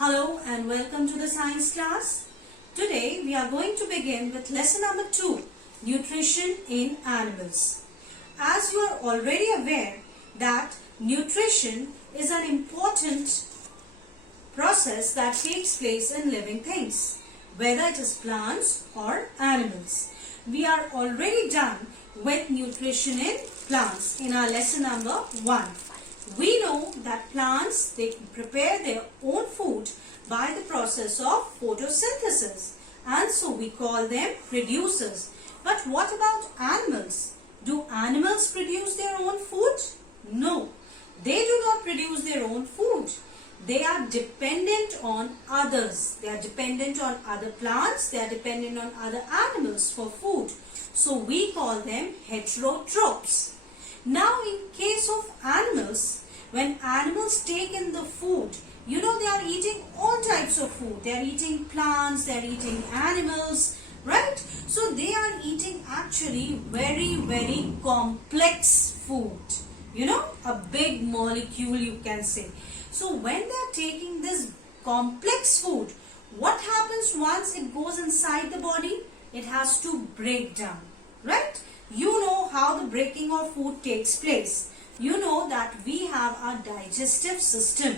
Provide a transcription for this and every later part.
Hello and welcome to the science class. Today we are going to begin with lesson number 2, nutrition in animals. As you are already aware that nutrition is an important process that takes place in living things, whether it is plants or animals. We are already done with nutrition in plants in our lesson number 1. We know that plants, they prepare their own food by the process of photosynthesis, and so we call them producers. But what about animals? Do animals produce their own food? No, they do not produce their own food. They are dependent on others. They are dependent on other plants. They are dependent on other animals for food. So we call them heterotrophs. Now in case of animals, when animals take in the food, they are eating all types of food. They are eating plants, they are eating animals, right? So they are eating actually very, very complex food. A big molecule you can say. So when they are taking this complex food, what happens once it goes inside the body? It has to break down, right? You know how the breaking of food takes place. You know that we have our digestive system,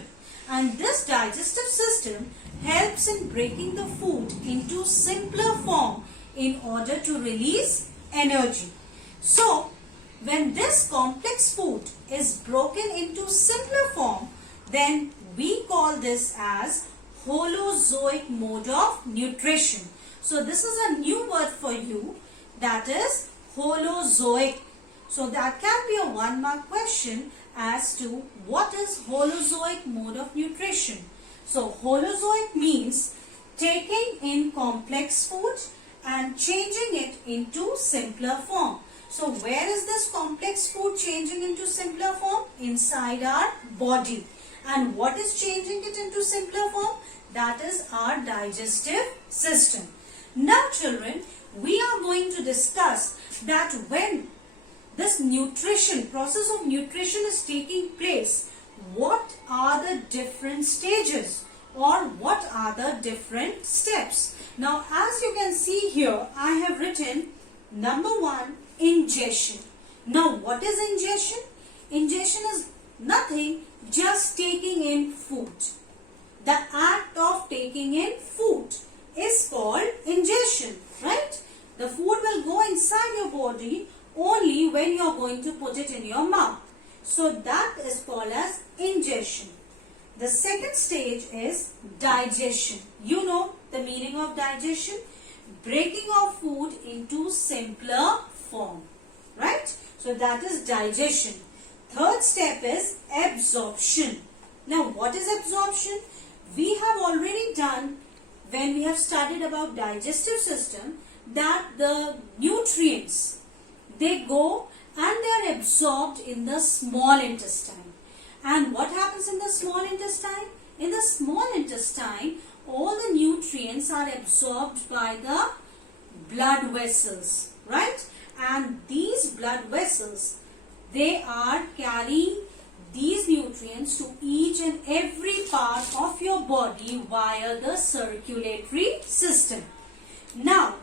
and this digestive system helps in breaking the food into simpler form in order to release energy. So when this complex food is broken into simpler form, then we call this as holozoic mode of nutrition. So this is a new word for you, that is holozoic. So that can be a 1-mark question as to what is holozoic mode of nutrition. So holozoic means taking in complex food and changing it into simpler form. So where is this complex food changing into simpler form? Inside our body. And what is changing it into simpler form? That is our digestive system. Now children, we are going to discuss that when this process of nutrition is taking place, what are the different stages or what are the different steps? Now as you can see here, I have written number 1, ingestion. Now what is ingestion? Ingestion is nothing, just taking in food. The act of taking in food is called ingestion, right? The food will go inside your body only when you are going to put it in your mouth. So that is called as ingestion. The second stage is digestion. You know the meaning of digestion? Breaking of food into simpler form, right? So that is digestion. Third step is absorption. Now what is absorption? We have already done, when we have studied about digestive system, that the nutrients, they go and they are absorbed in the small intestine. And what happens in the small intestine? In the small intestine, all the nutrients are absorbed by the blood vessels, right? And these blood vessels, they are carrying these nutrients to each and every part of your body via the circulatory system. Now,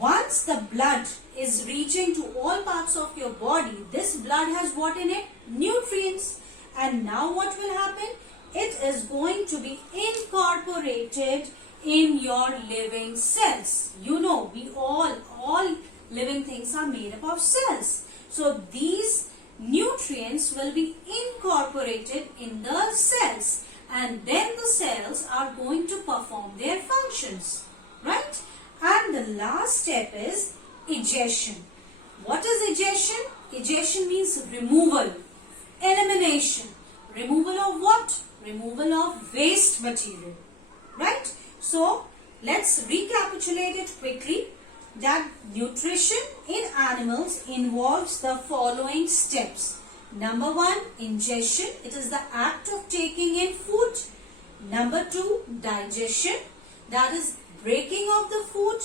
once the blood is reaching to all parts of your body, this blood has what in it? Nutrients. And now what will happen? It is going to be incorporated in your living cells. You know, we all living things are made up of cells. So these nutrients will be incorporated in the cells, and then the cells are going to perform their functions, right? And the last step is egestion. What is egestion? Egestion means removal, elimination. Removal of what? Removal of waste material, right? So let's recapitulate it quickly, that nutrition in animals involves the following steps. Number 1, ingestion. It is the act of taking in food. Number 2, digestion. That is breaking of the food.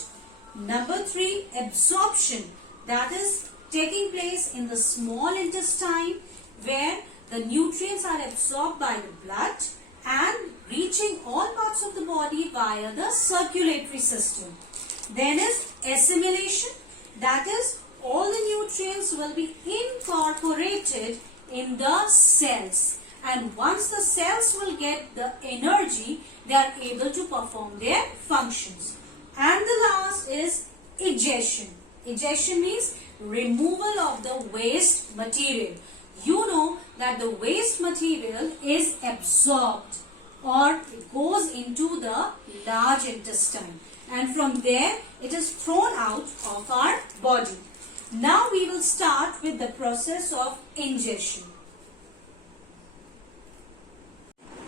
Number 3, absorption. That is taking place in the small intestine, where the nutrients are absorbed by the blood and reaching all parts parts of the body via the circulatory system. Then is assimilation, that is all the nutrients will be incorporated in the cells, and once the cells will get the energy, they are able to perform their functions. And the last is ingestion. Ingestion means removal of the waste material. You know that the waste material is absorbed or it goes into the large intestine, and from there it is thrown out of our body. Now we will start with the process of ingestion.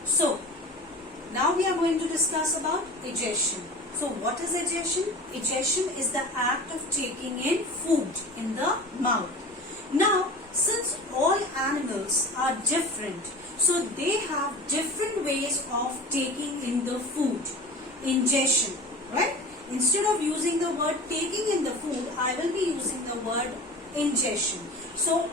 So, now we are going to discuss about ingestion. So, what is ingestion? Ingestion is the act of taking in food in the mouth. Now, since all animals are different, so they have different ways of taking in the food. Ingestion, right? Instead of using the word taking in the food, I will be using the word ingestion. So,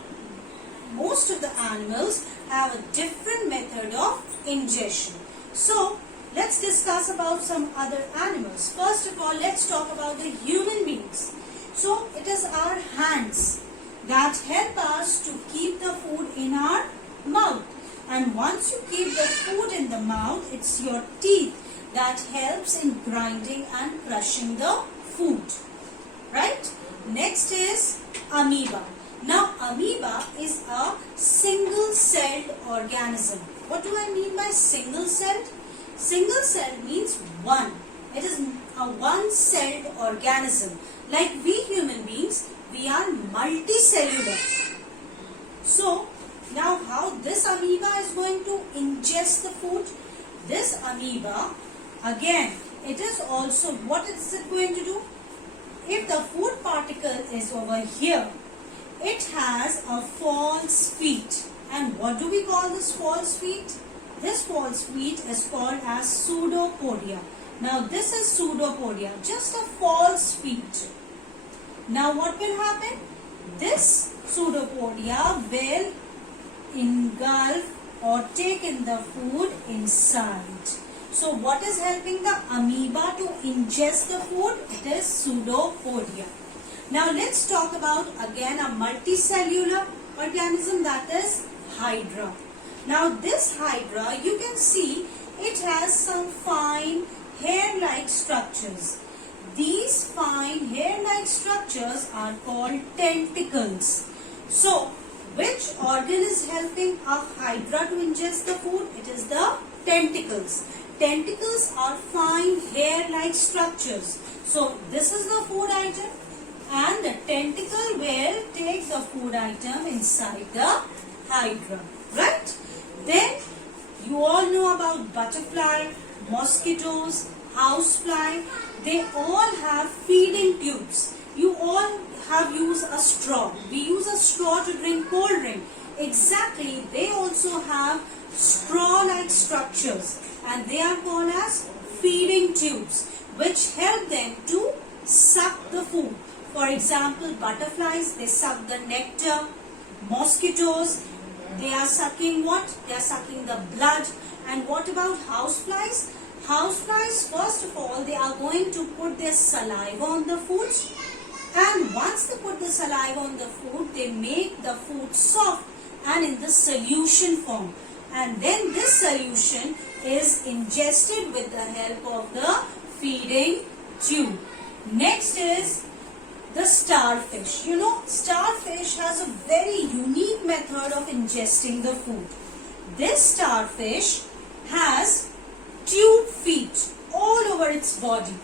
most of the animals have a different method of ingestion. So, let's discuss about some other animals. First of all, let's talk about the human beings. So, it is our hands that help us to keep the food in our mouth. And once you keep the food in the mouth, it's your teeth that helps in grinding and crushing the food, right? Next is amoeba. Now amoeba is a single-celled organism. What do I mean by single-celled? Single-celled means one. It is a one-celled organism. Like we human beings, we are multicellular. So now how this amoeba is going to ingest the food? This amoeba, again, it is also, what is it going to do? If the food particle is over here, it has a false feet. And what do we call this false feet? This false feet is called as pseudopodia. Now this is pseudopodia, just a false feet. Now what will happen? This pseudopodia will engulf or take in the food inside. So what is helping the amoeba to ingest the food? It is pseudopodia. Now let's talk about again a multicellular organism, that is hydra. Now this hydra, you can see it has some fine hair-like structures. These fine hair-like structures are called tentacles. So which organ is helping a hydra to ingest the food? It is the tentacles. Tentacles are fine hair-like structures. So this is the food item, and the tentacle will take the food item inside the hydra, right? Then you all know about butterfly, mosquitoes, housefly. They all have feeding tubes. You all have used a straw. We use a straw to drink cold drink. Exactly, they also have straw-like structures, and they are called as feeding tubes, which help them to suck the food. For example, butterflies, they suck the nectar. Mosquitoes, they are sucking what? They are sucking the blood. And what about houseflies? Houseflies, first of all, they are going to put their saliva on the food. And once they put the saliva on the food, they make the food soft and in the solution form. And then this solution is ingested with the help of the feeding tube. Next is the starfish. You know, starfish has a very unique method of ingesting the food. This starfish has tube feet all over its body.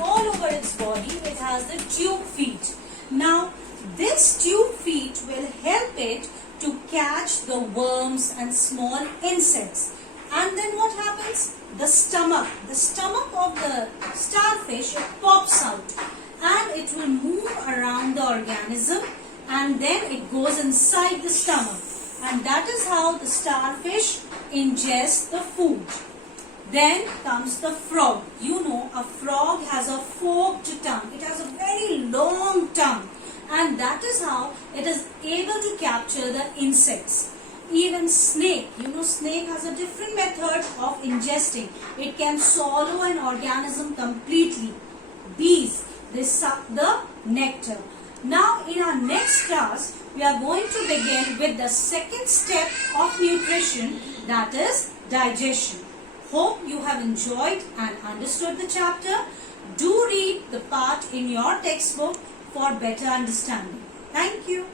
All over its body it has the tube feet. Now this tube feet will help it to catch the worms and small insects. And then what happens? The stomach of the starfish, it pops out and it will move around the organism, and then it goes inside the stomach, and that is how the starfish ingests the food. Then comes the frog. You know, a frog has a forked tongue. It has a very long tongue, and that is how it is able to capture the insects. Even snake, snake has a different method of ingesting. It can swallow an organism completely. Bees, they suck the nectar. Now in our next class, we are going to begin with the second step of nutrition, that is digestion. Hope you have enjoyed and understood the chapter. Do read the part in your textbook for better understanding. Thank you.